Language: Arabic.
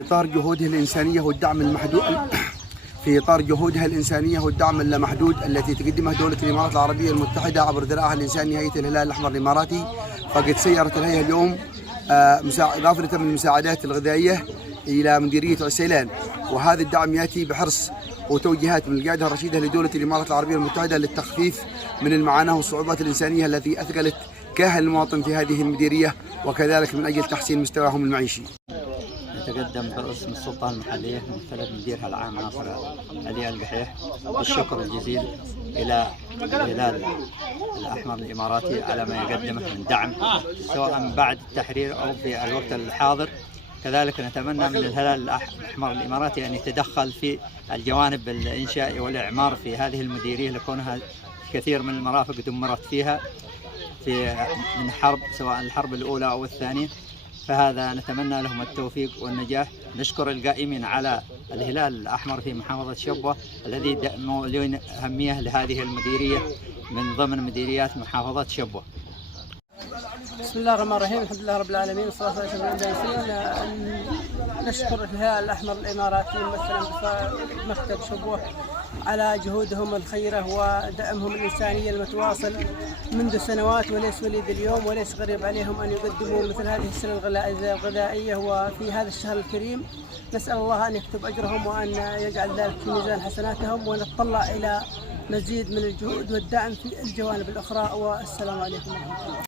إطار جهودها الإنسانية والدعم المحدود في إطار جهودها الإنسانية والدعم اللامحدود التي تقدمها دولة الإمارات العربية المتحدة عبر ذراعها الإنساني هيئة الهلال الأحمر الإماراتي، فقد سيرت الهيئة اليوم غافلة من المساعدات الغذائية إلى مديرية عسيلان، وهذا الدعم يأتي بحرص وتوجيهات من القيادة الرشيدة لدولة الإمارات العربية المتحدة للتخفيف من المعاناة والصعوبات الإنسانية التي أثقلت كاهل المواطن في هذه المديرية، وكذلك من أجل تحسين مستواهم المعيشي. نتقدم باسم السلطة المحلية ممثلة مديرها العام ناصر علي القحيح بالشكر الجزيل إلى الهلال الأحمر الإماراتي على ما يقدمه من دعم سواء بعد التحرير أو في الوقت الحاضر. كذلك نتمنى من الهلال الأحمر الإماراتي أن يتدخل في الجوانب الإنشائي والإعمار في هذه المديرية، لكونها كثير من المرافق دمرت فيها من حرب، سواء الحرب الأولى أو الثانية، فهذا نتمنى لهم التوفيق والنجاح. نشكر القائمين على الهلال الأحمر في محافظة شبوة الذي له أهمية لهذه المديرية من ضمن مديريات محافظة شبوة. بسم الله الرحمن الرحيم، الحمد لله رب العالمين، والصلاة والسلام على رسول. نشكر الهلال الأحمر الإماراتي ممثلا بمكتب شبوة على جهودهم الخيرة ودعمهم الإنساني المتواصل منذ سنوات، وليس وليد اليوم، وليس غريب عليهم أن يقدموا مثل هذه السلة الغذائية وفي هذا الشهر الكريم. نسأل الله أن يكتب أجرهم وأن يجعل ذلك في ميزان حسناتهم، ونتطلع إلى مزيد من الجهود والدعم في الجوانب الأخرى. والسلام عليكم ورحمة الله.